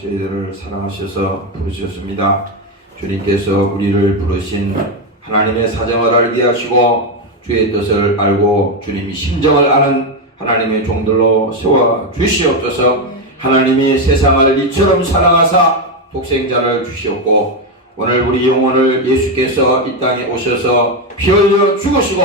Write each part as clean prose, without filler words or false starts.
저희들을 사랑하셔서 부르셨습니다. 주님께서 우리를 부르신 하나님의 사정을 알게 하시고 주의 뜻을 알고 주님이 심정을 아는 하나님의 종들로 세워 주시옵소서. 하나님이 세상을 이처럼 사랑하사 독생자를 주시옵고 오늘 우리 영혼을 예수께서 이 땅에 오셔서 피 흘려 죽으시고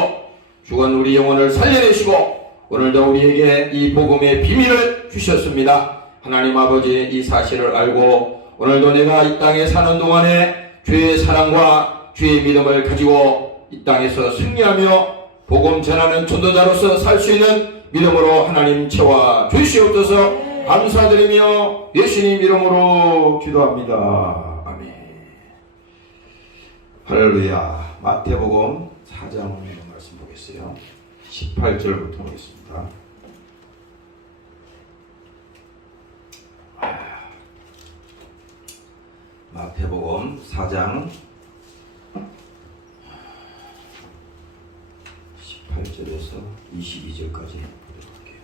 죽은 우리 영혼을 살려내시고 오늘도 우리에게 이 복음의 비밀을 주셨습니다. 하나님 아버지, 이 사실을 알고 오늘도 내가 이 땅에 사는 동안에 주의 사랑과 주의 믿음을 가지고 이 땅에서 승리하며 복음 전하는 전도자로서 살 수 있는 믿음으로 하나님 채워 주시옵소서. 감사드리며 예수님 이름으로 기도합니다. 아멘. 할렐루야. 마태복음 4장 말씀 보겠어요. 18절부터 보겠습니다. 마태복음 4장 18절에서 22절까지 보도록 할게요.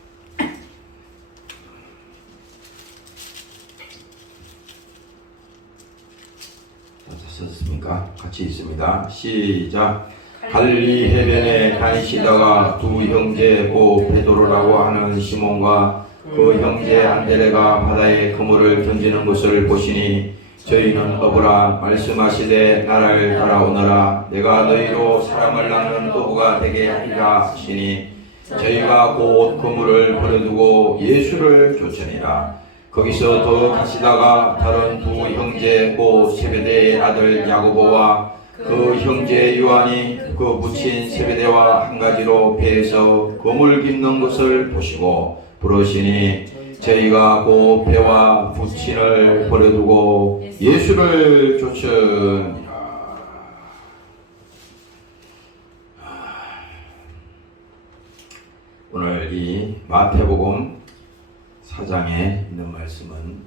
다 썼습니까? 같이 있습니다. 시작. 갈릴리 해변에 다니시다가 두 형제 고 베드로라고 하는 시몬과 그 형제 안드레가 바다에 그물을 던지는 것을 보시니 저희는 어부라 말씀하시되 나를 따라오너라 내가 너희로 사람을 낳는 어부가 되게 하리라 하시니 저희가 곧 그물을 버려두고 예수를 쫓으니라. 거기서 더 가시다가 다른 두 형제 곧 세베대의 아들 야고보와 그 형제 요한이 그 묻힌 세베대와 한 가지로 배에서 그물 깁는 것을 보시고 부르시니 저희가 그 배와 부친을 버려두고 예수를 쫓으니라. 오늘 이 마태복음 4장에 있는 말씀은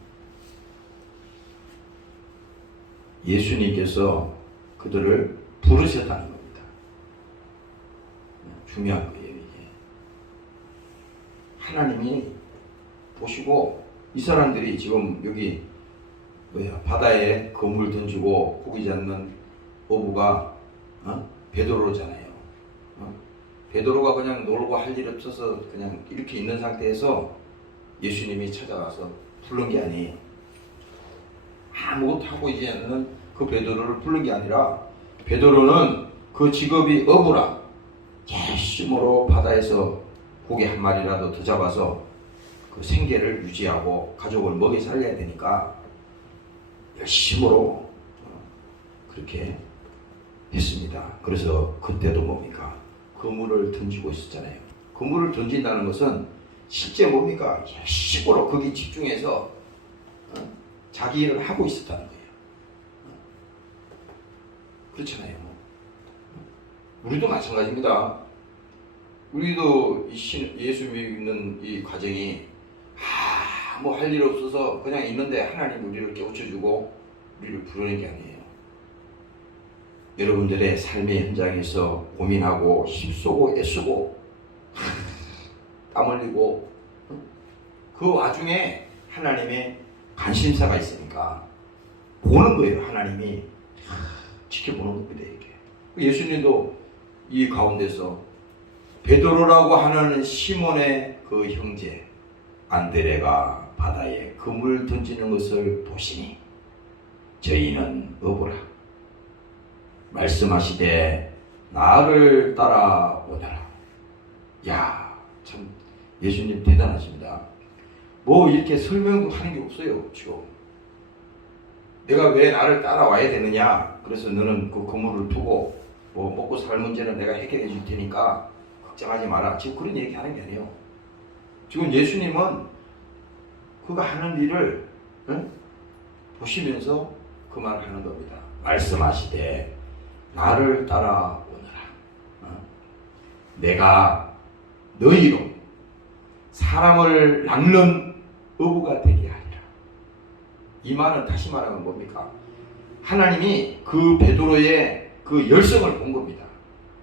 예수님께서 그들을 부르셨다는 겁니다. 중요한 거예요. 이게 하나님이 보시고 이 사람들이 지금 여기 바다에 그물 던지고 고기 잡는 어부가 베드로잖아요. 베드로가 그냥 놀고 할 일 없어서 그냥 이렇게 있는 상태에서 예수님이 찾아와서 부른 게 아니에요. 아무것도 하고 있지 않는 그 베드로를 부른 게 아니라 베드로는 그 직업이 어부라 열심으로 바다에서 고기 한 마리라도 더 잡아서 그 생계를 유지하고 가족을 먹여 살려야 되니까 열심으로 그렇게 했습니다. 그래서 그때도 뭡니까? 그물을 던지고 있었잖아요. 그물을 던진다는 것은 실제 뭡니까? 열심으로 거기 집중해서 자기 일을 하고 있었다는 거예요. 그렇잖아요. 우리도 마찬가지입니다. 우리도 예수 믿는 이 과정이 뭐 할 일 없어서 그냥 있는데 하나님 우리를 깨우쳐주고 우리를 부르는 게 아니에요. 여러분들의 삶의 현장에서 고민하고 힘쓰고 애쓰고 땀 흘리고 그 와중에 하나님의 관심사가 있으니까 보는 거예요. 하나님이 지켜보는 겁니다. 이게 예수님도 이 가운데서 베드로라고 하는 시몬의 그 형제 안드레가 바다에 그물 던지는 것을 보시니 저희는 어부라 말씀하시되 나를 따라오너라. 야, 참 예수님 대단하십니다. 뭐 이렇게 설명도 하는 게 없어요. 지금 내가 왜 나를 따라와야 되느냐, 그래서 너는 그 그물을 두고 뭐 먹고 살 문제는 내가 해결해 줄 테니까 걱정하지 마라. 지금 그런 얘기 하는 게 아니에요. 지금 예수님은 그가 하는 일을 보시면서 그 말을 하는 겁니다. 말씀하시되 나를 따라오너라. 내가 너희로 사람을 낚는 어부가 되게 하리라. 이 말은 다시 말하면 뭡니까? 하나님이 그 베드로의 그 열성을 본 겁니다.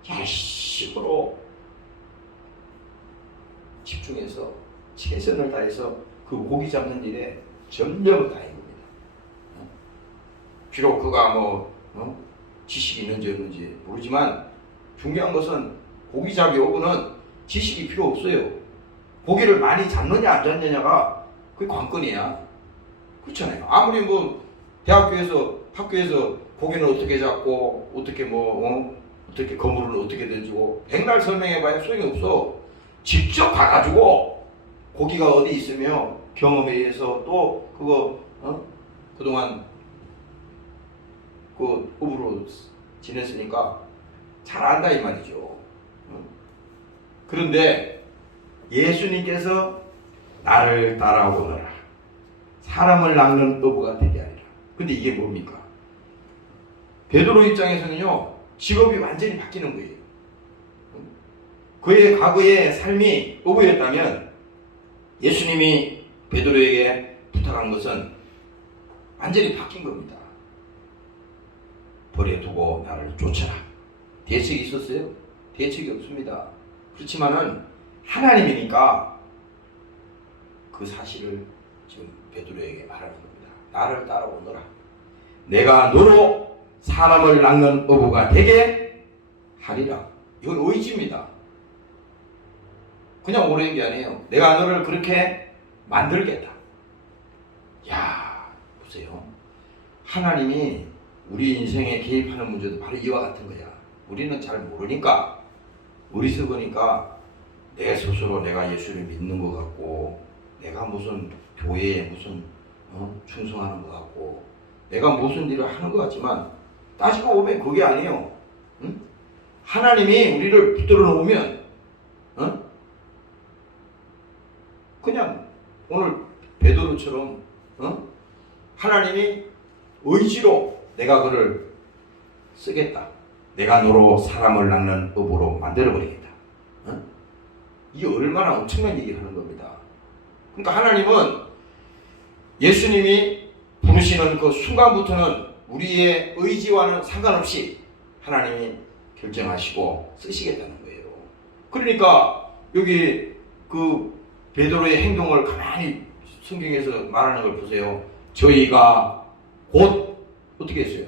열심으로 집중해서 최선을 다해서 그 고기 잡는 일에 전념을 다한 겁니다. 비록 그가 지식이 있는지 없는지 모르지만 중요한 것은 고기 잡이 오분은 지식이 필요 없어요. 고기를 많이 잡느냐 안 잡느냐가 그게 관건이야. 그렇잖아요. 아무리 학교에서 고기는 어떻게 잡고 어떻게 어떻게 거물은 어떻게 던지고 백날 설명해봐야 소용이 없어. 직접 가가지고 고기가 어디 있으며 경험에 의해서 또 그거 그동안 그 업으로 지냈으니까 잘 안다 이 말이죠. 그런데 예수님께서 나를 따라오너라. 사람을 낚는 어부가 되게 하리라. 근데 이게 뭡니까? 베드로 입장에서는요, 직업이 완전히 바뀌는 거예요. 그의 과거의 삶이 어부였다면 예수님이 베드로에게 부탁한 것은 완전히 바뀐 겁니다. 버려두고 나를 쫓아라. 대책이 있었어요? 대책이 없습니다. 그렇지만은 하나님이니까 그 사실을 지금 베드로에게 말하는 겁니다. 나를 따라오너라. 내가 너로 사람을 낚는 어부가 되게 하리라. 이건 의지입니다. 그냥 오래는 게 아니에요. 내가 너를 그렇게 만들겠다. 야, 보세요. 하나님이 우리 인생에 개입하는 문제도 바로 이와 같은 거야. 우리는 잘 모르니까, 어리석으니까 내 스스로 내가 예수를 믿는 것 같고, 내가 무슨 교회에 무슨 충성하는 것 같고, 내가 무슨 일을 하는 것 같지만 따지고 보면 그게 아니에요. 응? 하나님이 우리를 붙들어 놓으면 그냥 오늘 베드로처럼 하나님이 의지로 내가 그를 쓰겠다. 내가 너로 사람을 낚는 업으로 만들어버리겠다. 이게 얼마나 엄청난 얘기를 하는 겁니다. 그러니까 하나님은 예수님이 부르시는 그 순간부터는 우리의 의지와는 상관없이 하나님이 결정하시고 쓰시겠다는 거예요. 그러니까 여기 그 베드로의 행동을 가만히 성경에서 말하는 걸 보세요. 저희가 곧 어떻게 했어요?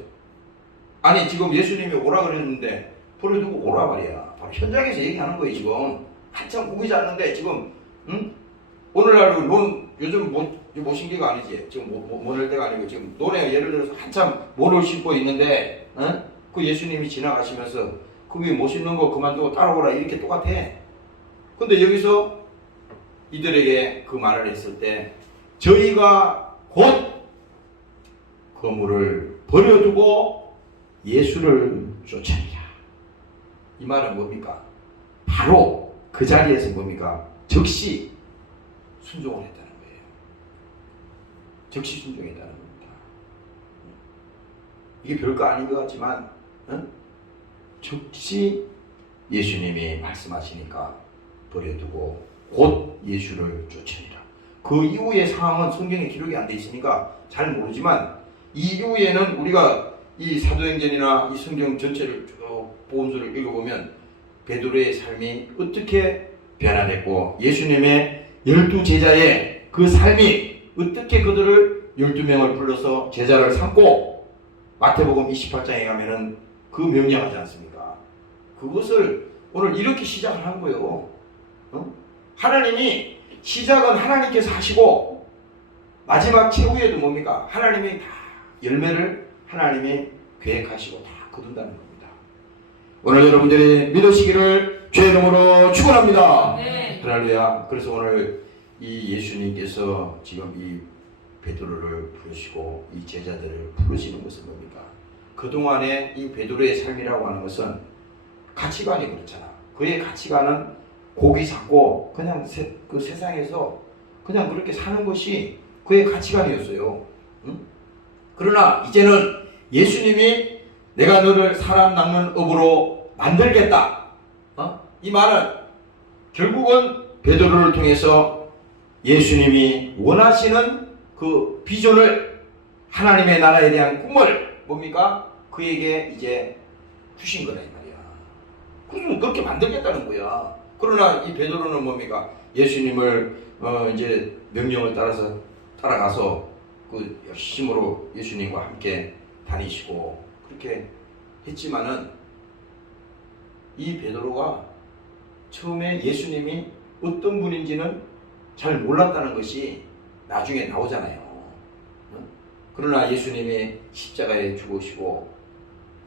아니 지금 예수님이 오라 그랬는데 버려두고 오라 말이야. 바로 현장에서 얘기하는 거예요. 지금 한참 고기 잡는데 지금 오늘날 요즘 모신기가 아니지. 지금 모낼 때가 아니고 지금 노래 예를 들어서 한참 모를 싣고 있는데 그 예수님이 지나가시면서 그게 못 싣는 거 그만두고 따라오라 이렇게 똑같아. 근데 여기서 이들에게 그 말을 했을 때 저희가 곧 거물을 버려두고 예수를 쫓아내라. 이 말은 뭡니까? 바로 그 자리에서 뭡니까? 즉시 순종을 했다는 거예요. 즉시 순종했다는 겁니다. 이게 별거 아닌 것 같지만 즉시 예수님이 말씀하시니까 버려두고 곧 예수를 쫓으리라. 그 이후의 상황은 성경에 기록이 안 돼 있으니까 잘 모르지만 이 이후에는 우리가 이 사도행전이나 이 성경 전체를 쭉 복음서를 읽어보면 베드로의 삶이 어떻게 변화됐고 예수님의 12제자의 그 삶이 어떻게 그들을 12명을 불러서 제자를 삼고 마태복음 28장에 가면은 그 명령하지 않습니까? 그것을 오늘 이렇게 시작을 한 거예요. 하나님이 시작은 하나님께서 하시고 마지막 최후에도 뭡니까? 하나님이 다 열매를 하나님이 계획하시고 다 거둔다는 겁니다. 오늘 여러분들이 믿으시기를 주의 이름으로 축원합니다. 네. 할렐루야. 그래서 오늘 이 예수님께서 지금 이 베드로를 부르시고 이 제자들을 부르시는 것은 뭡니까? 그동안의 이 베드로의 삶이라고 하는 것은 가치관이 그렇잖아. 그의 가치관은 고기 잡고 그냥 그 세상에서 그냥 그렇게 사는 것이 그의 가치관이었어요. 그러나 이제는 예수님이 내가 너를 사람 낚는 업으로 만들겠다. 이 말은 결국은 베드로를 통해서 예수님이 원하시는 그 비전을 하나님의 나라에 대한 꿈을 뭡니까? 그에게 이제 주신 거다 이 말이야. 그래서 그렇게 만들겠다는 거야. 그러나 이 베드로는 뭡니까? 예수님을 이제 명령을 따라서 따라가서 그 열심으로 예수님과 함께 다니시고 그렇게 했지만은 이 베드로가 처음에 예수님이 어떤 분인지는 잘 몰랐다는 것이 나중에 나오잖아요. 그러나 예수님이 십자가에 죽으시고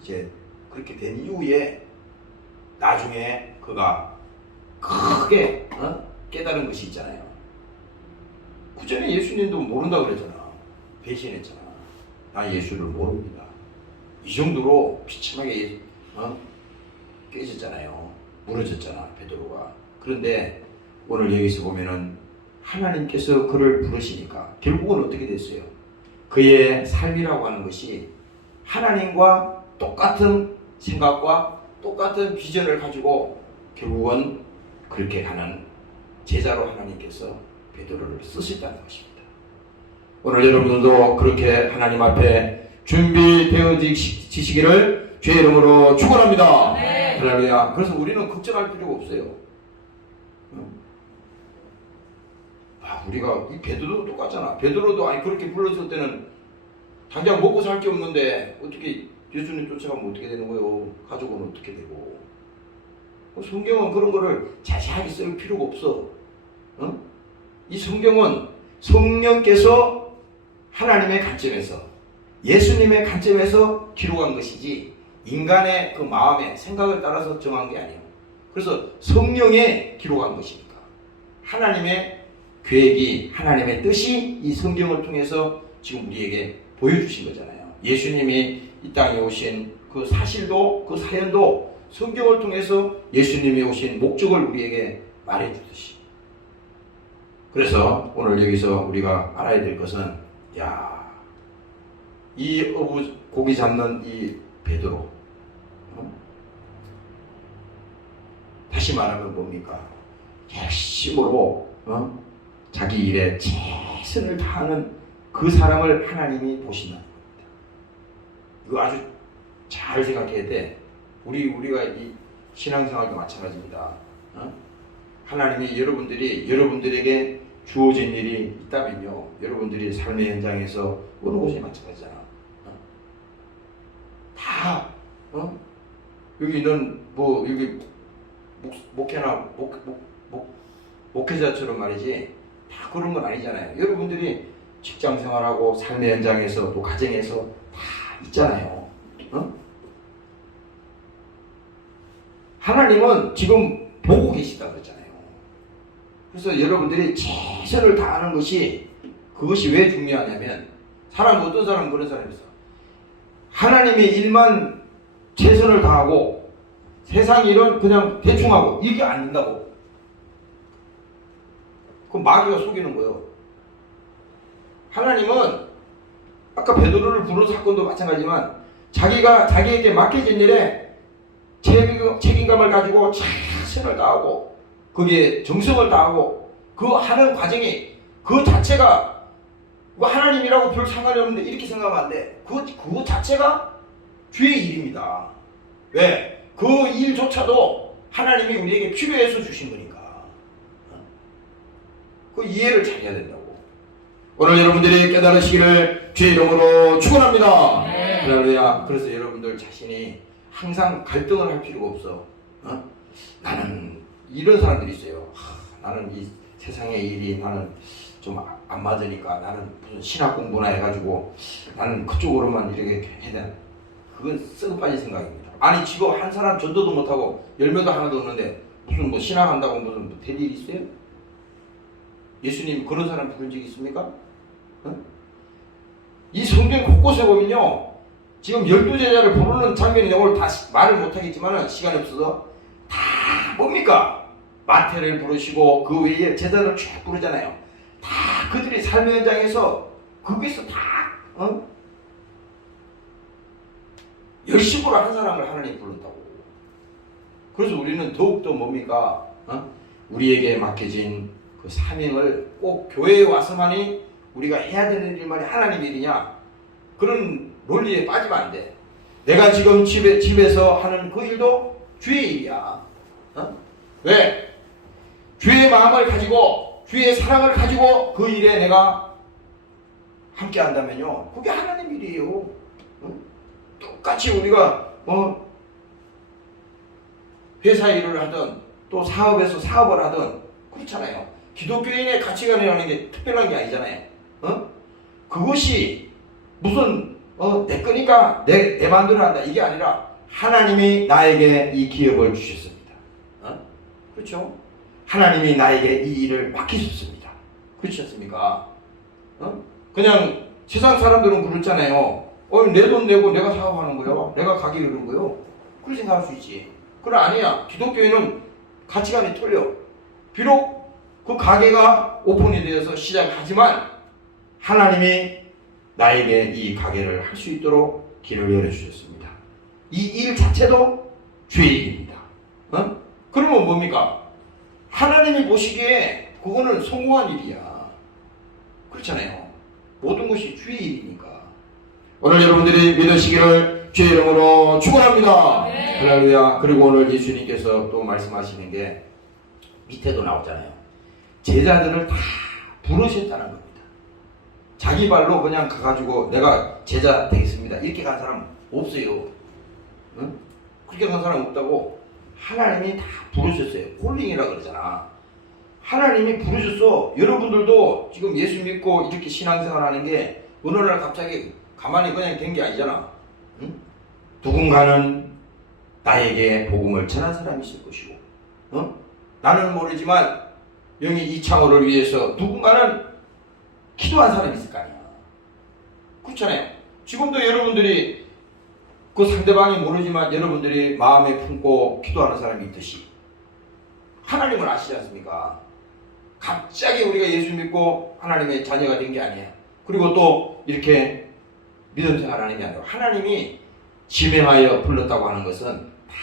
이제 그렇게 된 이후에 나중에 그가 크게 깨달은 것이 있잖아요. 그 전에 예수님도 모른다고 그랬잖아. 배신했잖아. 나 예수를 모릅니다. 이 정도로 비참하게 깨졌잖아요. 무너졌잖아, 베드로가. 그런데 오늘 여기서 보면은 하나님께서 그를 부르시니까 결국은 어떻게 됐어요? 그의 삶이라고 하는 것이 하나님과 똑같은 생각과 똑같은 비전을 가지고 결국은 그렇게 가는 제자로 하나님께서 베드로를 쓰셨다는 것입니다. 오늘 여러분들도 그렇게 하나님 앞에 준비되어지시기를 주의 이름으로 축원합니다. 네. 할렐루야. 그래서 우리는 걱정할 필요가 없어요. 우리가 이 베드로도 똑같잖아. 베드로도 아니 그렇게 불렀을 때는 당장 먹고 살 게 없는데 어떻게 예수님 쫓아가면 어떻게 되는 거예요? 가족은 어떻게 되고? 성경은 그런 거를 자세하게 쓸 필요가 없어. 이 성경은 성령께서 하나님의 관점에서 예수님의 관점에서 기록한 것이지 인간의 그 마음의 생각을 따라서 정한 게 아니에요. 그래서 성령에 기록한 것이니까 하나님의 계획이 하나님의 뜻이 이 성경을 통해서 지금 우리에게 보여주신 거잖아요. 예수님이 이 땅에 오신 그 사실도 그 사연도 성경을 통해서 예수님이 오신 목적을 우리에게 말해주듯이. 그래서 오늘 여기서 우리가 알아야 될 것은 이 고기 잡는 이 베드로 다시 말하면 뭡니까? 열심으로 자기 일에 최선을 다하는 그 사람을 하나님이 보신다는 겁니다. 이거 아주 잘 생각해야 돼. 우리가 이 신앙생활도 마찬가지입니다. 하나님이 여러분들에게 주어진 일이 있다면요, 여러분들이 삶의 현장에서 어느 곳이 마찬가지잖아. 다 여기는 뭐 여기 목회나 목회자처럼 말이지 다 그런 건 아니잖아요. 여러분들이 직장 생활하고 삶의 현장에서 또 가정에서 다 있잖아요. 하나님은 지금 보고 계시다 그랬잖아요. 그래서 여러분들이 최선을 다하는 것이 그것이 왜 중요하냐면 어떤 사람은 그런 사람이 있어. 하나님의 일만 최선을 다하고 세상 일은 그냥 대충 하고 이게 안 된다고. 그럼 마귀가 속이는 거예요. 하나님은 아까 베드로를 부른 사건도 마찬가지지만 자기에게 맡겨진 일에 책임감을 가지고 최선을 다하고 거기에 정성을 다하고 그 하는 과정이 그 자체가 하나님이라고 별 상관이 없는데 이렇게 생각하면 안 돼. 그 자체가 주의 일입니다. 왜? 그 일조차도 하나님이 우리에게 필요해서 주신 거니까. 그 이해를 잘 해야 된다고. 오늘 여러분들이 깨달으시기를 주의 이름으로 축원합니다. 할렐루야. 그래서 여러분들 자신이 항상 갈등을 할 필요가 없어. 나는 이런 사람들이 있어요. 나는 이 세상의 일이 나는 좀 안 맞으니까 나는 무슨 신학 공부나 해가지고 나는 그쪽으로만 이렇게 해야 돼. 그건 썩어 빠진 생각입니다. 아니 지금 한 사람 전도도 못하고 열매도 하나도 없는데 무슨 뭐 신학한다고 무슨 뭐 될 일이 있어요? 예수님 그런 사람 부른 적이 있습니까? 이 성경 곳곳에 보면요, 지금 12제자를 부르는 장면이 오늘 다 말을 못하겠지만 시간이 없어서 다 뭡니까? 마태를 부르시고 그 외에 제자를 쭉 부르잖아요. 다 그들이 삶의 현장에서 거기서 다 열심으로 한 사람을 하나님 부른다고. 그래서 우리는 더욱더 뭡니까? 우리에게 맡겨진 그 사명을 꼭 교회에 와서만이 우리가 해야 되는 일만이 하나님 일이냐, 그런 논리에 빠지면 안 돼. 내가 지금 집에서 하는 그 일도 주의 일이야. 왜? 주의 마음을 가지고 주의 사랑을 가지고 그 일에 내가 함께 한다면요, 그게 하나님 일이에요. 똑같이 우리가 회사 일을 하든 또 사업에서 사업을 하든 그렇잖아요. 기독교인의 가치관이라는 게 특별한 게 아니잖아요. 그것이 무슨 내 거니까 내 마음대로 한다 이게 아니라 하나님이 나에게 이 기업을 주셨습니다. 그렇죠? 하나님이 나에게 이 일을 맡기셨습니다. 그렇지 않습니까? 그냥 세상 사람들은 그렇잖아요. 내 돈 내고 내가 사업하는 거요. 내가 가게 이런 거요. 그렇게 생각할 수 있지. 그러나 아니야. 기독교인은 가치관이 틀려. 비록 그 가게가 오픈이 되어서 시작하지만 하나님이 나에게 이 가게를 할 수 있도록 길을 열어주셨습니다. 이 일 자체도 주의 일입니다. 그러면 뭡니까? 하나님이 보시기에 그거는 성공한 일이야. 그렇잖아요. 모든 것이 주의 일이니까. 오늘 여러분들이 믿으시기를 주의 이름으로 축원합니다. 할렐루야. 그리고 오늘 예수님께서 또 말씀하시는 게 밑에도 나오잖아요. 제자들을 다 부르셨다는 겁니다. 자기 발로 그냥 가가지고 내가 제자 되겠습니다. 이렇게 간 사람 없어요. 그렇게 간 사람 없다고 하나님이 다 부르셨어요. 콜링이라 그러잖아. 하나님이 부르셨어. 여러분들도 지금 예수 믿고 이렇게 신앙생활 하는 게 어느 날 갑자기 가만히 그냥 된 게 아니잖아. 누군가는 나에게 복음을 전한 사람이 있을 것이고 나는 모르지만 영희 이창호를 위해서 누군가는 기도한 사람이 있을 거 아니야. 그렇잖아요. 지금도 여러분들이 그 상대방이 모르지만 여러분들이 마음에 품고 기도하는 사람이 있듯이 하나님을 아시지 않습니까? 갑자기 우리가 예수 믿고 하나님의 자녀가 된 게 아니에요. 그리고 또 이렇게 믿음 생활하는 게 아니라 하나님이 지명하여 불렀다고 하는 것은 다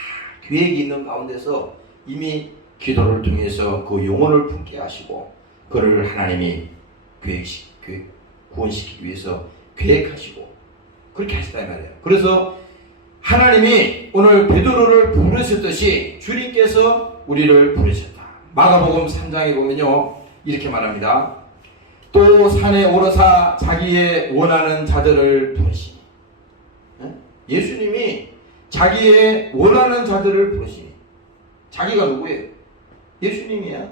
계획이 있는 가운데서 이미 기도를 통해서 그 영혼을 품게 하시고 그를 하나님이 구원시키기 위해서 계획하시고 그렇게 하시다 이 말이에요. 그래서 하나님이 오늘 베드로를 부르셨듯이 주님께서 우리를 부르셨다. 마가복음 3장에 보면요 이렇게 말합니다. 또 산에 오르사 자기의 원하는 자들을 부르시니 예수님이 자기의 원하는 자들을 부르시니 자기가 누구예요? 예수님이야.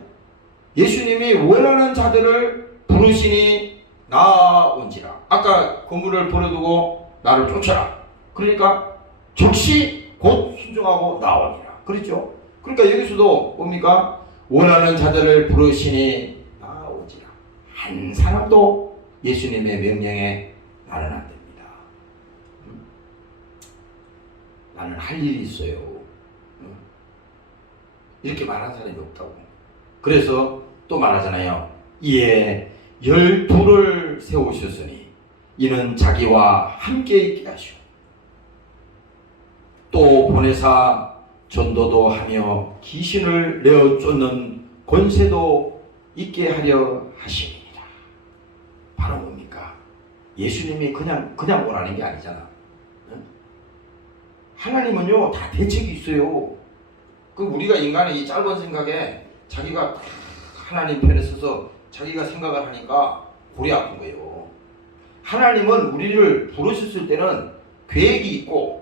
예수님이 원하는 자들을 부르시니 나온지라. 아까 건물을 버려두고 나를 쫓아라. 그러니까 즉시 곧 순종하고 나오니라. 그렇죠? 그러니까 여기서도 뭡니까? 원하는 자들을 부르시니 나오지라. 한 사람도 예수님의 명령에 나는 안 됩니다. 나는 할 일이 있어요. 이렇게 말하는 사람이 없다고. 그래서 또 말하잖아요. 이에 12를 세우셨으니 이는 자기와 함께 있게 하시오. 또 보내사 전도도 하며 귀신을 내어 쫓는 권세도 있게 하려 하시니라. 바로 뭡니까? 예수님이 그냥 오라는 게 아니잖아. 하나님은요 다 대책이 있어요. 그 우리가 인간의 이 짧은 생각에 자기가 하나님 편에 서서 자기가 생각을 하니까 골이 아픈 거예요. 하나님은 우리를 부르셨을 때는 계획이 있고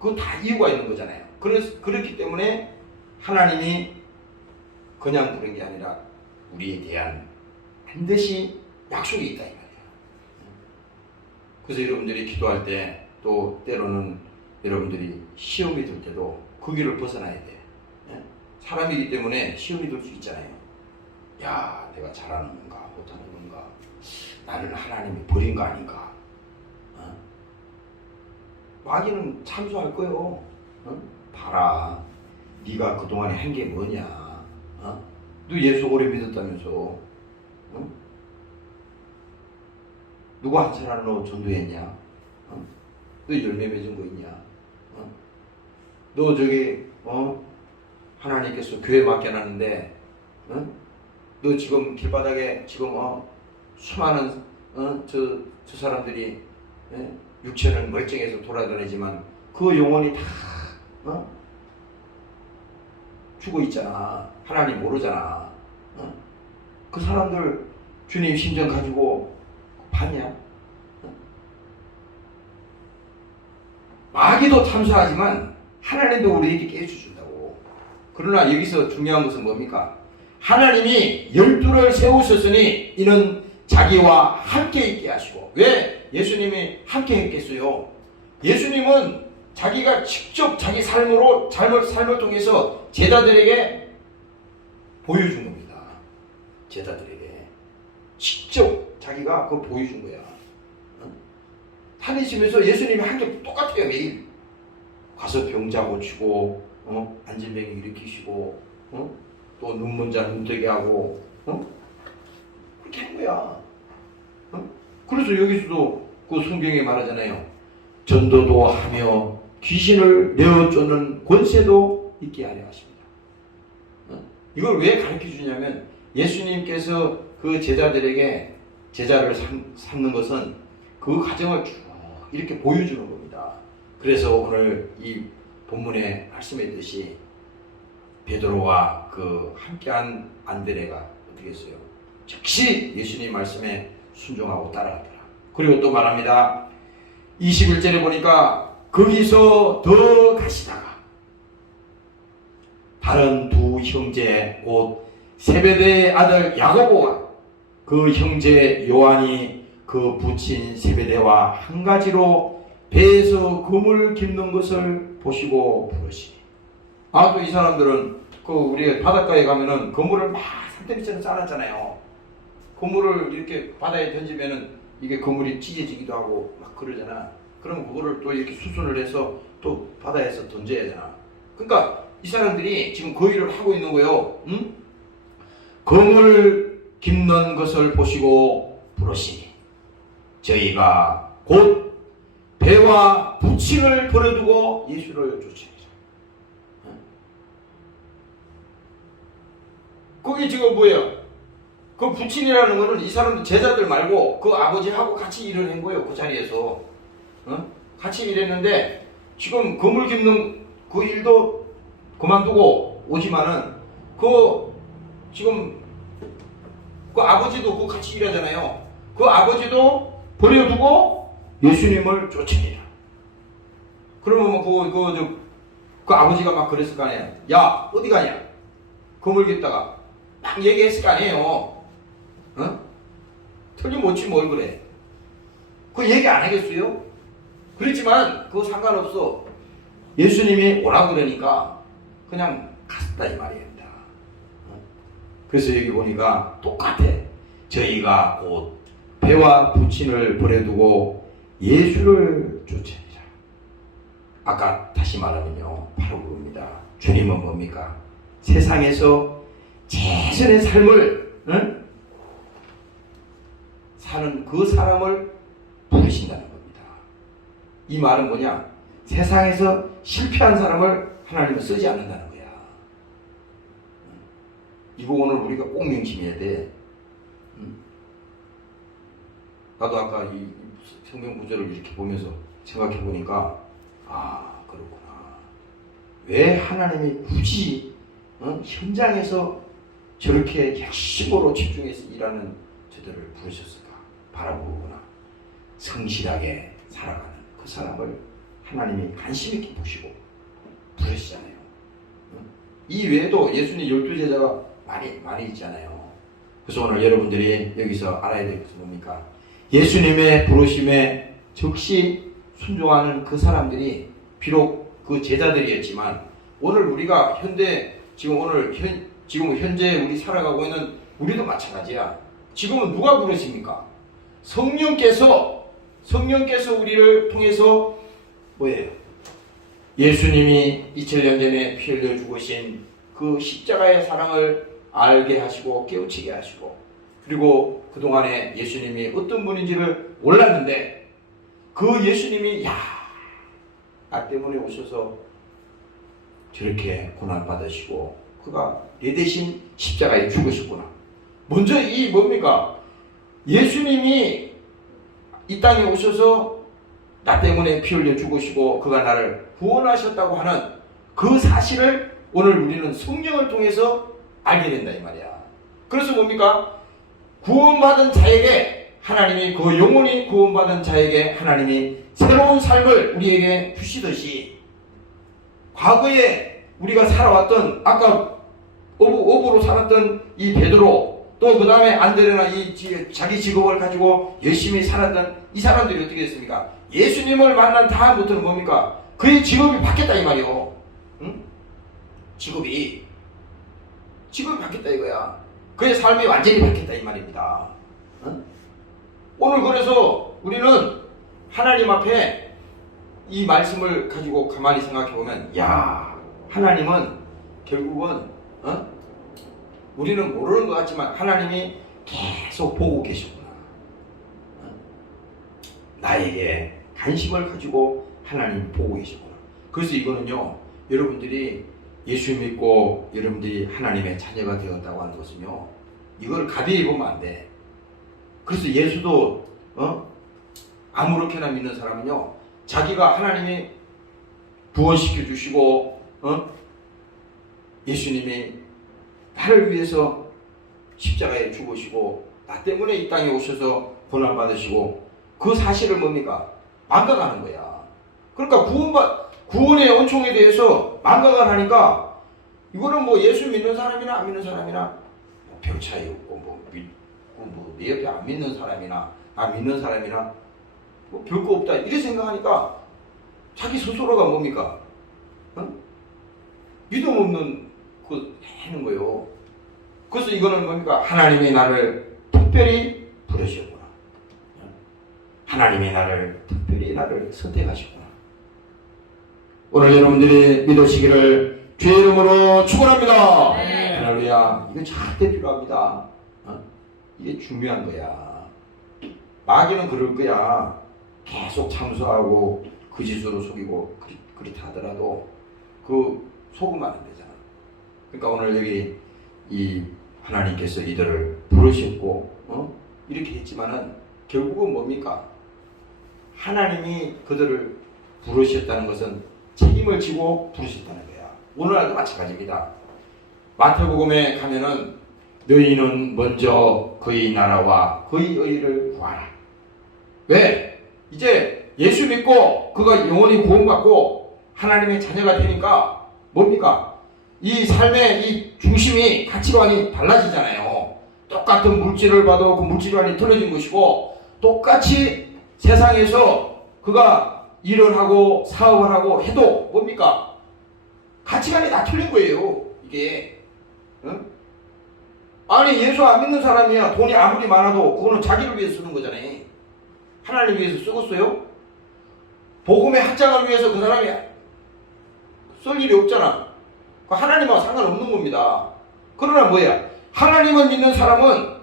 그 다 이유가 있는 거잖아요. 그렇기 때문에 하나님이 그냥 부른 게 아니라 우리에 대한 반드시 약속이 있다 이 말이에요. 그래서 여러분들이 기도할 때 또 때로는 여러분들이 시험이 들 때도 그 길을 벗어나야 돼. 사람이기 때문에 시험이 들 수 있잖아요. 야, 내가 잘하는 건가 못하는 건가, 나를 하나님이 버린 거 아닌가. 마귀는 참소할 거요. 봐라, 네가 그동안에 한 게 뭐냐. 너 예수 오래 믿었다면서. 누가 한 사람 너 전도했냐? 너 열매 맺은 거 있냐? 너 저기 하나님께서 교회 맡겨놨는데 너 지금 길바닥에 지금 수많은 저 사람들이 육체는 멀쩡해서 돌아다니지만 그 영혼이 다 죽어 있잖아. 하나님 모르잖아. 그 사람들 주님 심정 가지고 봤냐? 마귀도 탐사하지만 하나님도 우리에게 깨주준다고. 그러나 여기서 중요한 것은 뭡니까? 하나님이 12를 세우셨으니 이는 자기와 함께 있게 하시고. 왜 예수님이 함께 했겠어요? 예수님은 자기가 직접 자기 삶을 통해서 제자들에게 보여준 겁니다. 제자들에게 직접 자기가 그걸 보여준 거야. 다니시면서 예수님이 한 게 똑같아요. 매일 가서 병자 고치고, 안진병 일으키시고, 또 눈먼 자 눈뜨게 하고, 그렇게 한 거야. 그래서 여기서도 그 성경에 말하잖아요. 전도도 하며 귀신을 내어 쫓는 권세도 있게 하려 하십니다. 이걸 왜 가르쳐 주냐면 예수님께서 그 제자들에게 제자를 삼는 것은 그 과정을 쭉 이렇게 보여주는 겁니다. 그래서 오늘 이 본문에 말씀했듯이 베드로와 그 함께한 안드레가 어떻게 했어요? 즉시 예수님 말씀에 순종하고 따라가더라. 그리고 또 말합니다. 21절에 보니까 거기서 더 가시다가 다른 두 형제 곧 세베대의 아들 야고보와 그 형제 요한이 그 부친 세베대와 한 가지로 배에서 그물 깁는 것을 보시고 부르시니. 또 이 사람들은 그 우리 바닷가에 가면은 그물을 막 산더미처럼 쌓았잖아요. 그물을 이렇게 바다에 던지면은 이게 그물이 찢어지기도 하고 막 그러잖아. 그럼 그거를 또 이렇게 수순을 해서 또 바다에서 던져야 되나. 그러니까 이 사람들이 지금 그 일을 하고 있는 거예요. 그물 깁는 것을 보시고 부르시니 저희가 곧 배와 부친을 버려두고 예수를 쫓으리라. 거기 지금 뭐예요? 그 부친이라는 거는 이 사람들 제자들 말고 그 아버지하고 같이 일을 한 거예요. 그 자리에서. 같이 일했는데 지금 그물 깁는 그 일도 그만두고 오지만은 지금 그 아버지도 그 같이 일하잖아요. 그 아버지도 버려두고 예수님을 쫓습니다. 그러면 그 아버지가 막 그랬을 거 아니에요. 야, 어디 가냐? 그물 깁다가 막 얘기했을 거 아니에요. 틀림없이 뭘 그래. 그 얘기 안 하겠어요? 그렇지만 그거 상관없어. 예수님이 오라고 그러니까 그냥 갔다 이 말입니다. 그래서 여기 보니까 똑같아. 저희가 곧 배와 부친을 버려두고 예수를 쫓으리라. 아까 다시 말하면요, 바로 그겁니다. 주님은 뭡니까? 세상에서 최선의 삶을 사는 그 사람을 부르신다는 겁니다. 이 말은 뭐냐? 세상에서 실패한 사람을 하나님은 쓰지 않는다는 거야. 이거 오늘 우리가 꼭 명심해야 돼. 나도 아까 이 성경 구절을 이렇게 보면서 생각해 보니까 그렇구나. 왜 하나님이 굳이 현장에서 저렇게 핵심으로 집중해서 일하는 저들을 부르셨을까 바라보구나. 성실하게 살아가는 그 사람을 하나님이 관심 있게 보시고 부르시잖아요. 이 외에도 예수님 12제자가 많이 있잖아요. 그래서 오늘 여러분들이 여기서 알아야 될 것은 뭡니까? 예수님의 부르심에 즉시 순종하는 그 사람들이 비록 그 제자들이었지만 오늘 우리가 지금 현재 우리 살아가고 있는 우리도 마찬가지야. 지금은 누가 부르십니까? 성령께서 우리를 통해서 뭐예요? 예수님이 2000년 전에 피 흘려 죽으신 그 십자가의 사랑을 알게 하시고 깨우치게 하시고, 그리고 그동안에 예수님이 어떤 분인지를 몰랐는데 그 예수님이 나 때문에 오셔서 저렇게 고난받으시고 그가 내 대신 십자가에 죽으셨구나. 먼저 이 뭡니까? 예수님이 이 땅에 오셔서 나 때문에 피 흘려 죽으시고 그가 나를 구원하셨다고 하는 그 사실을 오늘 우리는 성령을 통해서 알게 된다 이 말이야. 그래서 뭡니까? 구원받은 자에게 하나님이 그 영원히 구원받은 자에게 하나님이 새로운 삶을 우리에게 주시듯이 과거에 우리가 살아왔던 아까 어부로 살았던 이 베드로 또 그 다음에 안드레나 이 자기 직업을 가지고 열심히 살았던 이 사람들이 어떻게 됐습니까? 예수님을 만난 다음부터는 뭡니까? 그의 직업이 바뀌었다 이 말이요. 응? 직업이 바뀌었다 이거야. 그의 삶이 완전히 바뀌었다 이 말입니다. 응? 오늘 그래서 우리는 하나님 앞에 이 말씀을 가지고 가만히 생각해 보면, 야, 하나님은 결국은 우리는 모르는 것 같지만 하나님이 계속 보고 계시구나. 나에게 관심을 가지고 하나님 보고 계시구나. 그래서 이거는요, 여러분들이 예수 믿고 여러분들이 하나님의 자녀가 되었다고 하는 것은요, 이걸 가벼이 보면 안 돼. 그래서 예수도 아무렇게나 믿는 사람은요, 자기가 하나님이 구원시켜 주시고 예수님이 나를 위해서 십자가에 죽으시고 나 때문에 이 땅에 오셔서 고난 받으시고 그 사실을 뭡니까? 망각하는 거야. 그러니까 구원의 은총에 대해서 망각을 하니까 이거는 뭐 예수 믿는 사람이나 안 믿는 사람이나 별 차이 없고 내 옆에 안 믿는 사람이나 안 믿는 사람이나 뭐 별거 없다 이렇게 생각하니까 자기 스스로가 뭡니까? 믿음 없는 그 하는 거예요. 그래서 이거는 뭡니까? 하나님이 나를 특별히 부르셨구나. 하나님이 특별히 나를 선택하셨구나. 오늘 여러분들이 믿으시기를 주의 이름으로 축원합니다. 할렐루야. 이거 절대 필요합니다. 이게 중요한 거야. 마귀는 그럴 거야. 계속 참소하고 거짓으로 속이고 그렇다 하더라도 그 속으면 안 되잖아. 그러니까 오늘 여기 이 하나님께서 이들을 부르셨고 이렇게 했지만은 결국은 뭡니까? 하나님이 그들을 부르셨다는 것은 책임을 지고 부르셨다는 거야. 오늘날도 마찬가지입니다. 마태복음에 가면은 너희는 먼저 그의 나라와 그의 의를 구하라. 왜? 이제 예수 믿고 그가 영원히 구원받고 하나님의 자녀가 되니까 뭡니까? 이 삶의 이 중심이 가치관이 달라지잖아요. 똑같은 물질을 봐도 그 물질관이 틀어진 것이고 똑같이 세상에서 그가 일을 하고 사업을 하고 해도 뭡니까? 가치관이 다 틀린 거예요. 이게 아니 예수 안 믿는 사람이야 돈이 아무리 많아도 그거는 자기를 위해서 쓰는 거잖아요. 하나님 위해서 쓰겠어요? 복음의 확장을 위해서 그 사람이 쓸 일이 없잖아. 하나님하고 상관없는 겁니다. 그러나 뭐야? 하나님을 믿는 사람은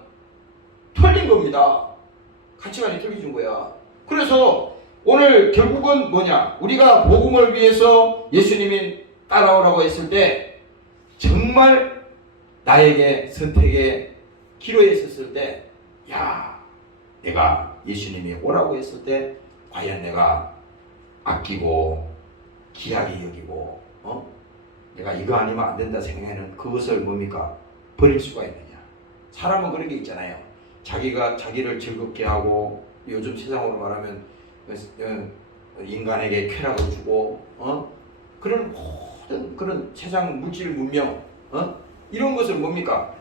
틀린 겁니다. 가치관이 틀려진 거야. 그래서 오늘 결국은 뭐냐? 우리가 복음을 위해서 예수님이 따라오라고 했을 때 정말 나에게 선택의 기로에 섰을 때, 야, 내가 예수님이 오라고 했을 때 과연 내가 아끼고 귀하게 여기고 내가 이거 아니면 안 된다 생각하는 그것을 뭡니까? 버릴 수가 있느냐? 사람은 그런 게 있잖아요. 자기를 즐겁게 하고 요즘 세상으로 말하면 인간에게 쾌락을 주고 그런 모든 그런 세상 물질 문명 이런 것을 뭡니까?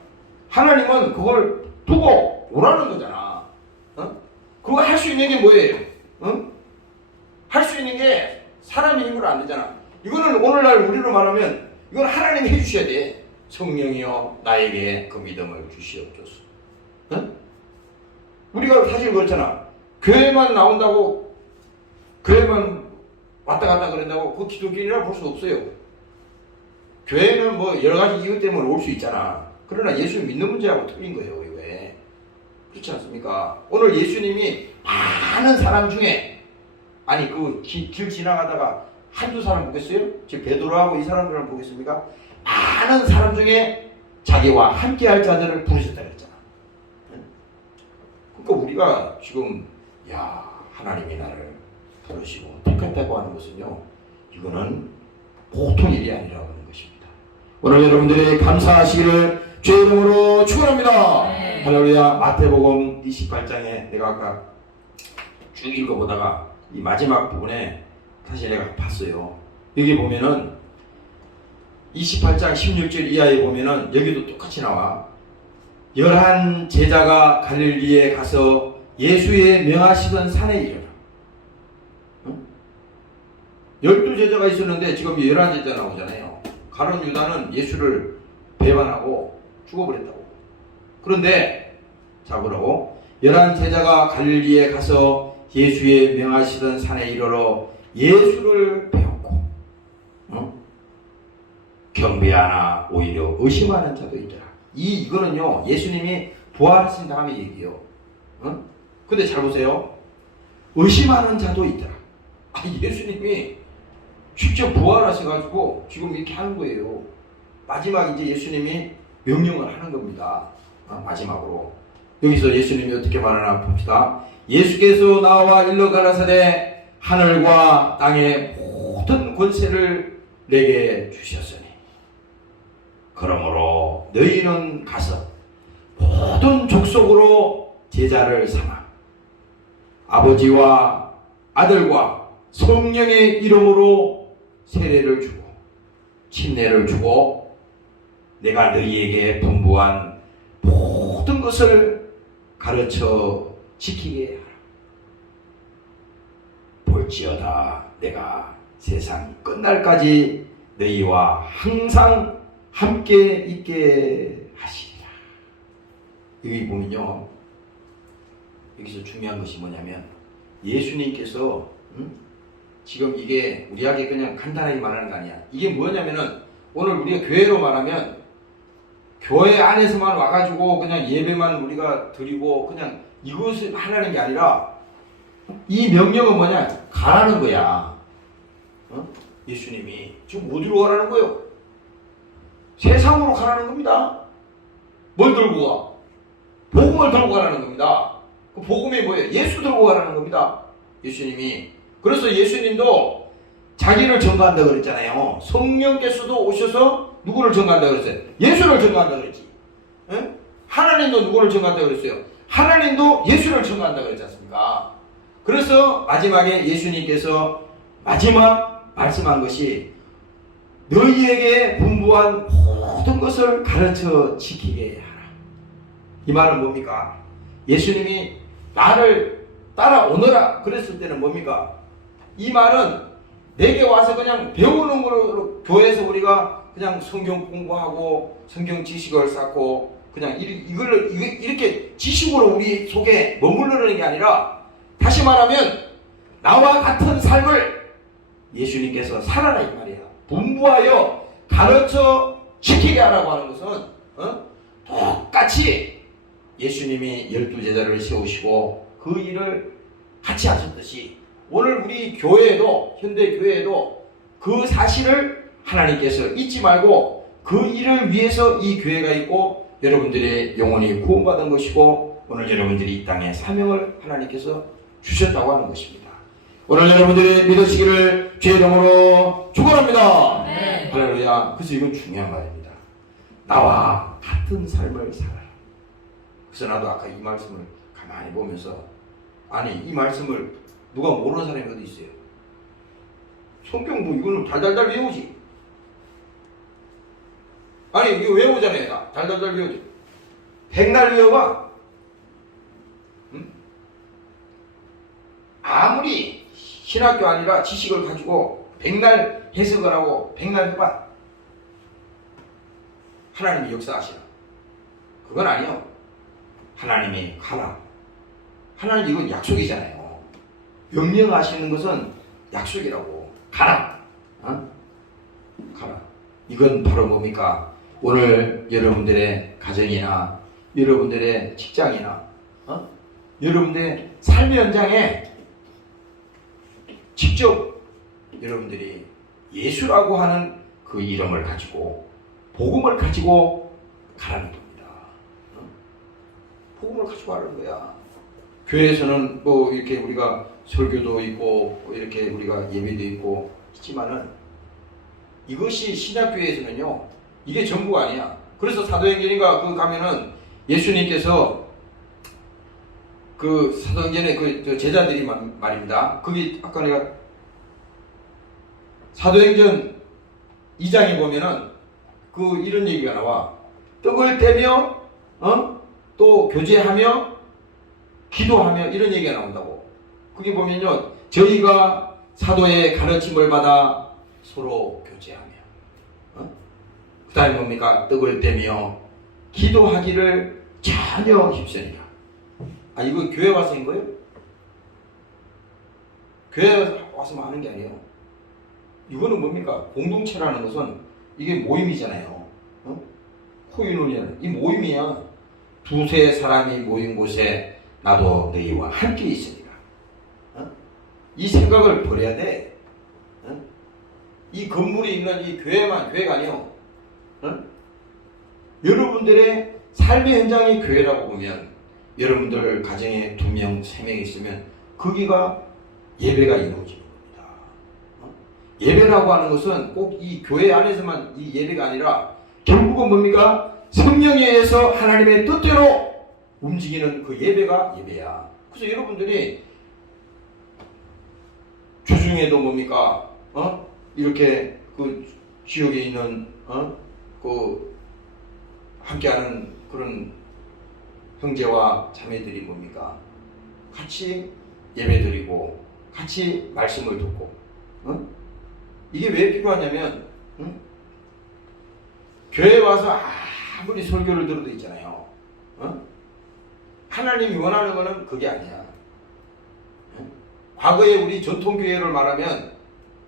하나님은 그걸 두고 오라는 거잖아. 그거 할 수 있는 게 뭐예요? 할 수 있는 게 사람의 힘으로 안 되잖아. 이거는 오늘날 우리로 말하면 이건 하나님이 해주셔야 돼. 성령이여 나에게 그 믿음을 주시옵소서. 우리가 사실 그렇잖아. 교회만 나온다고 교회만 왔다 갔다 그런다고 그 기독교인이라 볼 수 없어요. 교회는 뭐 여러 가지 이유 때문에 올 수 있잖아. 그러나 예수 믿는 문제하고 틀린 거예요. 왜? 그렇지 않습니까? 오늘 예수님이 많은 사람 중에 아니 그 길 지나가다가 한두 사람 보겠어요? 지금 베드로하고 이 사람들을 보겠습니까? 많은 사람 중에 자기와 함께할 자들을 부르셨다 그랬잖아. 그러니까 우리가 지금 하나님이 나를 부르시고 택했다고 하는 것은요, 이거는 보통 일이 아니라고 하는 것입니다. 오늘 여러분들이 감사하시기를 주의 이름으로 축원합니다. 할렐루야. 마태복음 28장에 내가 아까 쭉 읽어보다가 이 마지막 부분에 다시 내가 봤어요. 여기 보면은 28장 16절 이하에 보면은 여기도 똑같이 나와. 11 제자가 갈릴리에 가서 예수의 명하시던 산에 이르라. 12제자가 있었는데 지금 11제자 나오잖아요. 가룟 유다는 예수를 배반하고 죽어버렸다고. 그런데 잡으라고 11제자가 갈릴리에 가서 예수의 명하시던 산에 이르러 예수를 배웠고 경배하나 오히려 의심하는 자도 있더라. 이거는요 예수님이 부활하신 다음에 얘기해요. 근데 잘 보세요. 의심하는 자도 있더라. 예수님이 직접 부활하셔가지고 지금 이렇게 하는 거예요. 마지막 이제 예수님이 명령을 하는 겁니다. 마지막으로 여기서 예수님이 어떻게 말하나 봅시다. 예수께서 나와 일러 가라사대 하늘과 땅의 모든 권세를 내게 주셨으니 그러므로 너희는 가서 모든 족속으로 제자를 삼아 아버지와 아들과 성령의 이름으로 세례를 주고 침례를 주고 내가 너희에게 분부한 모든 것을 가르쳐 지키게 하라. 볼지어다 내가 세상 끝날까지 너희와 항상 함께 있게 하시리라. 여기 보면요 여기서 중요한 것이 뭐냐면 예수님께서 지금 이게 우리에게 그냥 간단하게 말하는 거 아니야. 이게 뭐냐면은 오늘 우리가 교회로 말하면 교회 안에서만 와가지고 그냥 예배만 우리가 드리고 그냥 이것을 하라는 게 아니라 이 명령은 뭐냐? 가라는 거야. 예수님이 지금 어디로 가라는 거예요? 세상으로 가라는 겁니다. 뭘 들고 가? 복음을 들고 가라는 겁니다. 그 복음이 뭐예요? 예수 들고 가라는 겁니다. 예수님이. 그래서 예수님도 자기를 전가한다 그랬잖아요. 성령께서도 오셔서 누구를 전가한다 그랬어요? 예수를 전가한다 그랬지. 에? 하나님도 누구를 전가한다 그랬어요? 하나님도 예수를 전가한다 그랬지 않습니까? 그래서 마지막에 예수님께서 마지막 말씀한 것이 너희에게 분부한 모든 것을 가르쳐 지키게 하라. 이 말은 뭡니까? 예수님이 나를 따라오너라 그랬을 때는 뭡니까? 이 말은 내게 와서 그냥 배우는 걸로 교회에서 우리가 그냥 성경 공부하고 성경 지식을 쌓고 그냥 이걸 이렇게 지식으로 우리 속에 머무르는 게 아니라 다시 말하면 나와 같은 삶을 예수님께서 살아라 이 말이야. 분부하여 가르쳐 지키게 하라고 하는 것은 똑같이 예수님이 12제자를 세우시고 그 일을 같이 하셨듯이 오늘 우리 교회에도 현대 교회에도 그 사실을 하나님께서 잊지 말고 그 일을 위해서 이 교회가 있고 여러분들의 영혼이 구원받은 것이고 오늘 여러분들이 이 땅에 사명을 하나님께서 주셨다고 하는 것입니다. 오늘 여러분들이 믿으시기를 주의 이름으로 축원합니다. 네. 할렐루야. 그래서 이건 중요한 말입니다. 나와 같은 삶을 살아요. 그래서 나도 아까 이 말씀을 가만히 보면서 아니 이 말씀을 누가 모르는 사람이 어디 있어요? 성경 뭐 이거는 달달달 외우지. 아니 이거 외우잖아요. 다 달달달 외우지. 백날 외워봐. 응? 아무리 신학교 아니라 지식을 가지고 백날 해석을 하고 백날 해봐. 하나님이 역사하시라. 그건 아니요. 하나님이 가라. 하나님 이건 약속이잖아요. 명령하시는 것은 약속이라고. 가라. 가라. 이건 바로 뭡니까? 오늘 여러분들의 가정이나 여러분들의 직장이나 여러분들의 삶의 현장에 직접 여러분들이 예수라고 하는 그 이름을 가지고 복음을 가지고 가라는 겁니다. 복음을 가지고 가라는 거야. 교회에서는 뭐 이렇게 우리가 설교도 있고 뭐 이렇게 우리가 예배도 있고 있지만은 이것이 신약교회에서는요 이게 전부가 아니야. 그래서 사도행전인가 그 가면은 예수님께서 그 사도행전의 그 제자들이 말입니다. 거기 아까 내가 사도행전 2장에 보면은 그 이런 얘기가 나와. 떡을 떼며 또 교제하며 기도하며 이런 얘기가 나온다고. 거기 보면요, 저희가 사도의 가르침을 받아 서로 교제하며 그 다음에 뭡니까? 떡을 떼며 기도하기를 전혀 힘쓰니라. 아, 이거 교회 와서 한 거예요? 교회 와서 하는 게 아니에요. 이거는 뭡니까? 공동체라는 것은 이게 모임이잖아요. 코인원이라는 이 모임이야. 두세 사람이 모인 곳에 나도 너희와 함께 있으리라. 이 생각을 버려야 돼. 이 건물이 있는 이 교회가 아니요. 여러분들의 삶의 현장이 교회라고 보면, 여러분들 가정에 2명, 3명 있으면 거기가 예배가 이루어지는 겁니다. 예배라고 하는 것은 꼭 이 교회 안에서만 이 예배가 아니라 결국은 뭡니까? 성령에 의해서 하나님의 뜻대로 움직이는 그 예배가 예배야. 그래서 여러분들이 주중에도 뭡니까? 이렇게 그 지역에 있는 그 함께하는 그런 형제와 자매들이 뭡니까? 같이 예배드리고 같이 말씀을 듣고 이게 왜 필요하냐면 교회 와서 아무리 설교를 들어도 있잖아요. 하나님이 원하는 거는 그게 아니야. 과거에 우리 전통교회를 말하면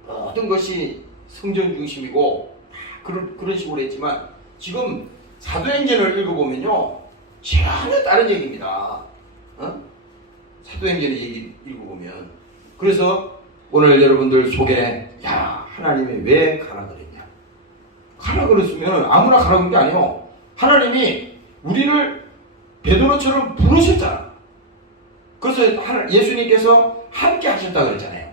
모든 것이 성전 중심이고 그런 식으로 했지만 지금 사도행전을 읽어보면요, 전혀 다른 얘기입니다. 사도행전의 얘기 읽어보면. 그래서 오늘 여러분들 속에 하나님이 왜 가라 그랬냐? 가라 그랬으면 아무나 가라 그런 게 아니에요. 하나님이 우리를 베드로처럼 부르셨잖아. 그래서 예수님께서 함께 하셨다 그랬잖아요.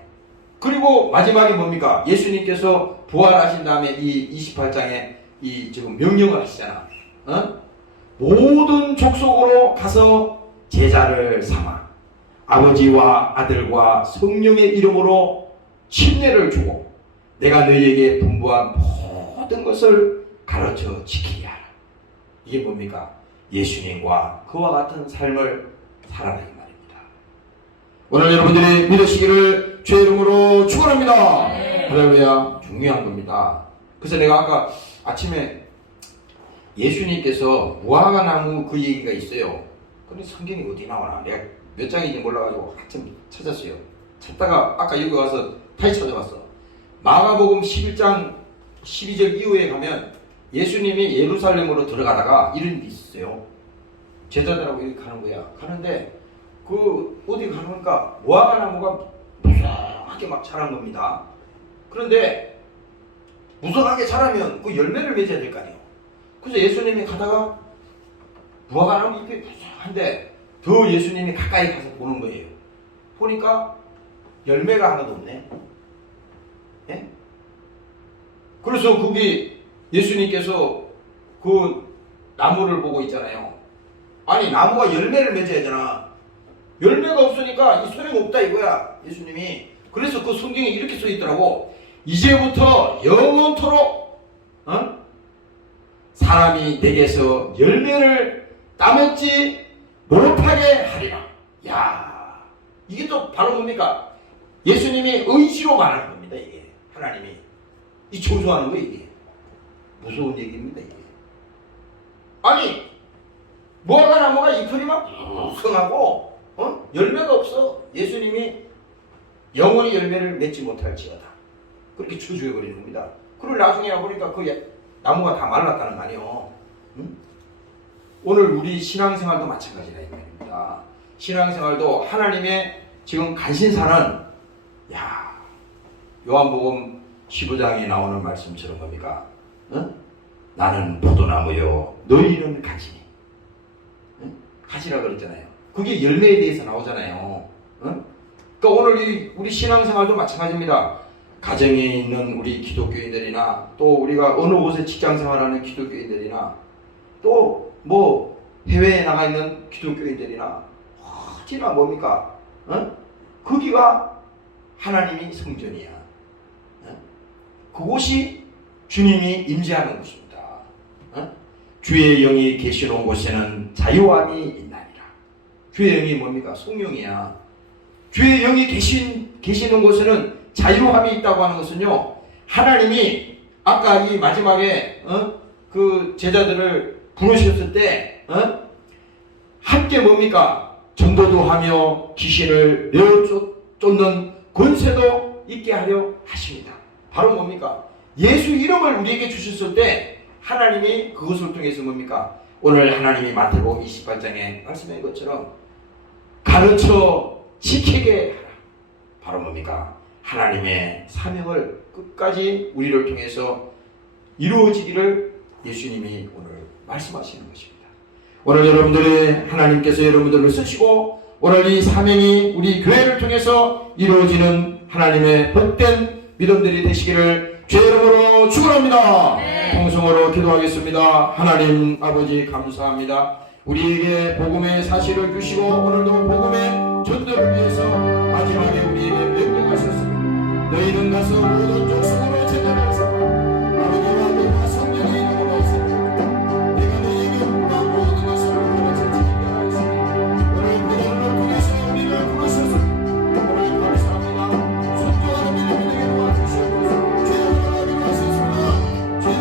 그리고 마지막에 뭡니까? 예수님께서 부활하신 다음에 이 28장에 이 지금 명령을 하시잖아. 모든 족속으로 가서 제자를 삼아 아버지와 아들과 성령의 이름으로 침례를 주고 내가 너희에게 분부한 모든 것을 가르쳐 지키게 하라. 이게 뭡니까? 예수님과 그와 같은 삶을 살아라 이 말입니다. 오늘 여러분들이 믿으시기를 주의 이름으로 축원합니다. 할렐루야. 중요한 겁니다. 그래서 내가 아까 아침에 예수님께서 무화과 나무 그 얘기가 있어요. 근데 성경이 어디 나오나 내가 몇 장인지 몰라가지고 한참 찾았어요. 찾다가 아까 여기 와서 다시 찾아봤어. 마가복음 11장 12절 이후에 가면 예수님이 예루살렘으로 들어가다가 이런 게 있어요. 제자들하고 이렇게 가는 거야. 가는데 그 어디 가는 거니까 무화과 나무가 무성하게 막 자란 겁니다. 그런데 무성하게 자라면 그 열매를 맺어야 될 거 아니에요. 그래서 예수님이 가다가 무화과 나무 잎이 무성한데 더 예수님이 가까이 가서 보는 거예요. 보니까 열매가 하나도 없네. 예? 그래서 거기 예수님께서 그 나무를 보고 있잖아요. 아니 나무가 열매를 맺어야 되나? 열매가 없으니까 이 소용없다 이거야 예수님이. 그래서 그 성경에 이렇게 써 있더라고. 이제부터 영원토록 사람이 내게서 열매를 따먹지 못하게 하리라. 야, 이게 또 바로 뭡니까? 예수님이 의지로 말하는 겁니다. 이게 하나님이 이 조소하는 거 이게 무서운 얘기입니다. 이게 아니 무화과 나무가 잎이 막 무성하고 열매가 없어. 예수님이 영원히 열매를 맺지 못할지어다. 그렇게 추주해 버리는 겁니다. 그걸 나중에 와보니까 그 나무가 다 말랐다는 거 아니에요. 오늘 우리 신앙생활도 마찬가지라 이 말입니다. 신앙생활도 하나님의 지금 간신사는 요한복음 15장에 나오는 말씀처럼 뭡니까? 나는 포도나무요 너희는 가지니. 가지라 그랬잖아요. 그게 열매에 대해서 나오잖아요. 그러니까 오늘 우리 신앙생활도 마찬가지입니다. 가정에 있는 우리 기독교인들이나 또 우리가 어느 곳에 직장생활하는 기독교인들이나 또 뭐 해외에 나가 있는 기독교인들이나 어디나 뭡니까? 거기가 하나님이 성전이야. 그곳이 주님이 임재하는 곳입니다. 주의 영이 계시는 곳에는 자유함이 있나니라. 주의 영이 뭡니까? 성령이야. 주의 영이 계시는 곳에는 자유함이 있다고 하는 것은요, 하나님이 아까 이 마지막에 그 제자들을 부르셨을 때 함께 뭡니까? 전도도 하며 귀신을 내어 쫓는 권세도 있게 하려 하십니다. 바로 뭡니까? 예수 이름을 우리에게 주셨을 때 하나님이 그것을 통해서 뭡니까? 오늘 하나님이 마태복음 28장에 말씀한 것처럼 가르쳐 지키게 하라. 바로 뭡니까? 하나님의 사명을 끝까지 우리를 통해서 이루어지기를 예수님이 오늘 말씀하시는 것입니다. 오늘 여러분들이 하나님께서 여러분들을 쓰시고 오늘 이 사명이 우리 교회를 통해서 이루어지는 하나님의 복된 믿음들이 되시기를 주의 이름으로 축원합니다. 통성으로 기도하겠습니다. 하나님 아버지 감사합니다. 우리에게 복음의 사실을 주시고 오늘도 복음의 전도를 위해서 마지막에 우리에게 명령하셨습니다. 너희는 가서 모든 족속으로 제자를 하사 아버지와 아들과 성령의 이름으로 하사 내가 너희에게 물과 모든 것을 가르쳐주시게 하였으니 오늘 그들을 통해서 우리를 부르셔서 오늘 감사합니다. 순종하는 믿음에게 도와주시옵소서. 주여 하나님 하셨습니다. 주여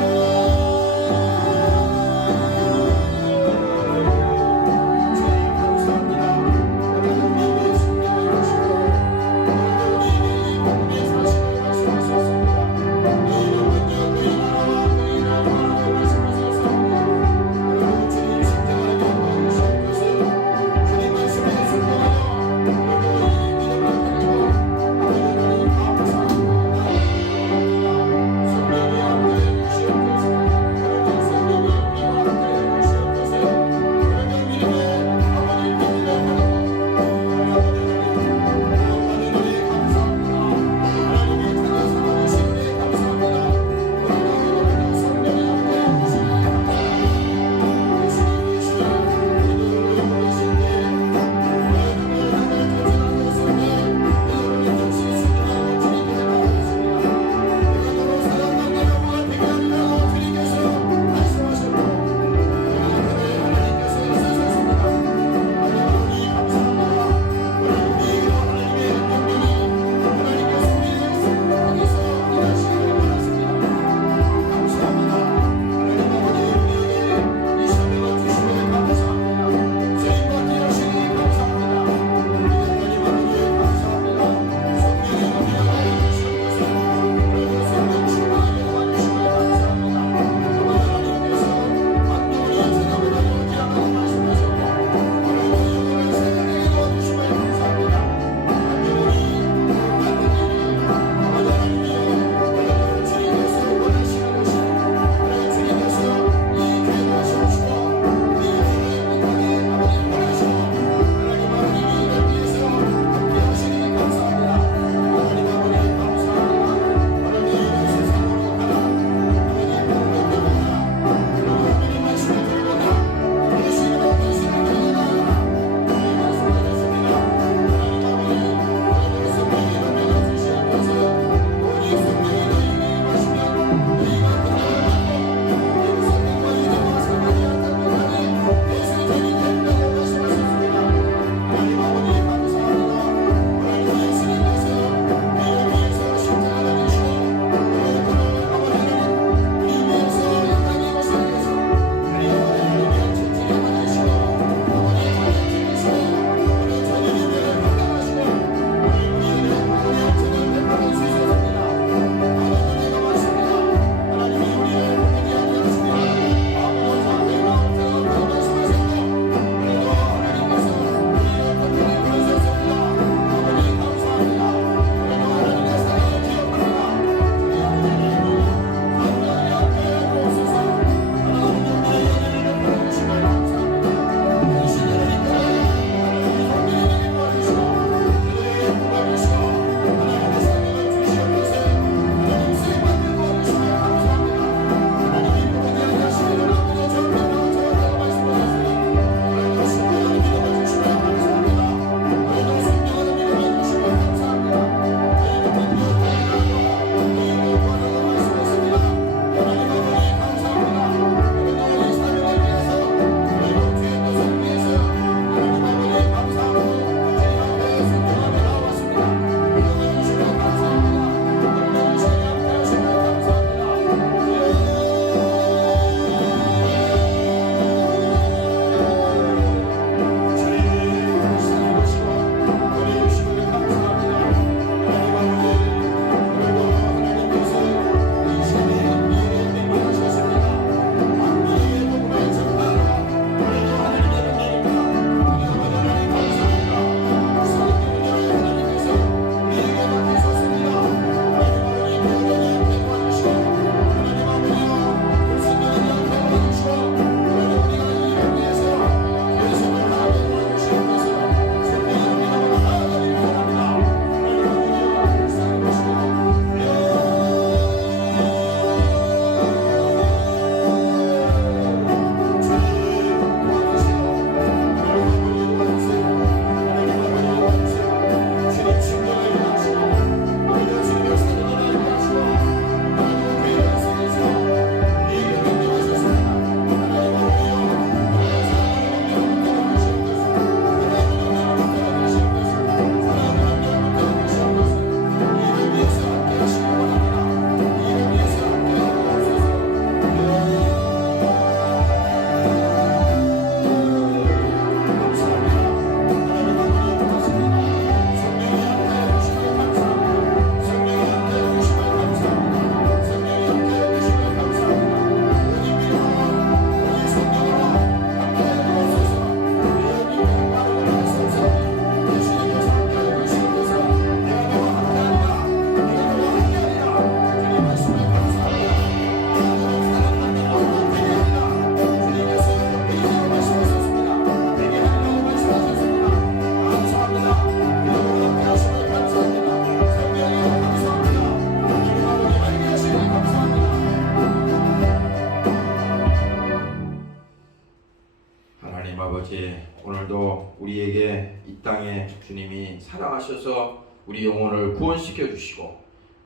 땅에 주님이 사랑하셔서 우리 영혼을 구원시켜 주시고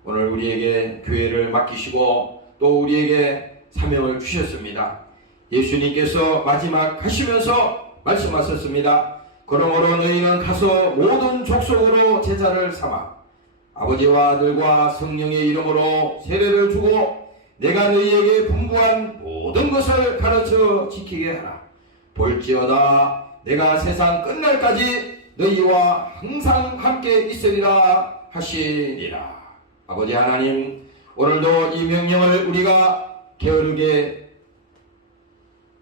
오늘 우리에게 교회를 맡기시고 또 우리에게 사명을 주셨습니다. 예수님께서 마지막 하시면서 말씀하셨습니다. 그러므로 너희는 가서 모든 족속으로 제자를 삼아 아버지와 아들과 성령의 이름으로 세례를 주고 내가 너희에게 분부한 모든 것을 가르쳐 지키게 하라. 볼지어다 내가 세상 끝날까지 너희와 항상 함께 있으리라 하시니라. 아버지 하나님, 오늘도 이 명령을 우리가 게으르게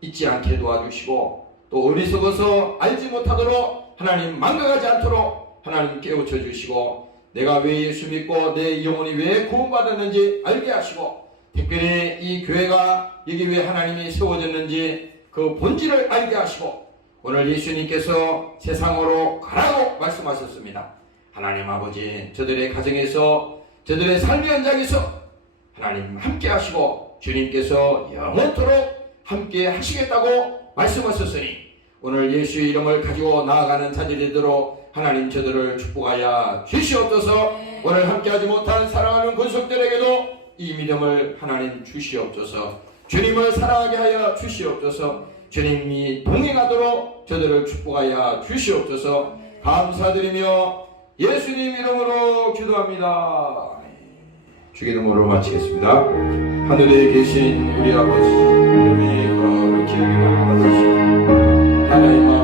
잊지 않게 도와주시고 또 어리석어서 알지 못하도록 하나님 망각하지 않도록 하나님 깨우쳐 주시고 내가 왜 예수 믿고 내 영혼이 왜 구원받았는지 알게 하시고 특별히 이 교회가 여기 왜 하나님이 세워졌는지 그 본질을 알게 하시고 오늘 예수님께서 세상으로 가라고 말씀하셨습니다. 하나님 아버지, 저들의 가정에서 저들의 삶의 현장에서 하나님 함께 하시고 주님께서 영원토록 함께 하시겠다고 말씀하셨으니 오늘 예수의 이름을 가지고 나아가는 자들이 되도록 하나님 저들을 축복하여 주시옵소서. 오늘 함께하지 못한 사랑하는 권속들에게도 이 믿음을 하나님 주시옵소서. 주님을 사랑하게 하여 주시옵소서. 주님이 동행하도록 저들을 축복하여 주시옵소서. 감사드리며 예수님 이름으로 기도합니다. 주의 이름으로 마치겠습니다. 하늘에 계신 우리 아버지 이름이 거룩히 여김을 받으시고 하나님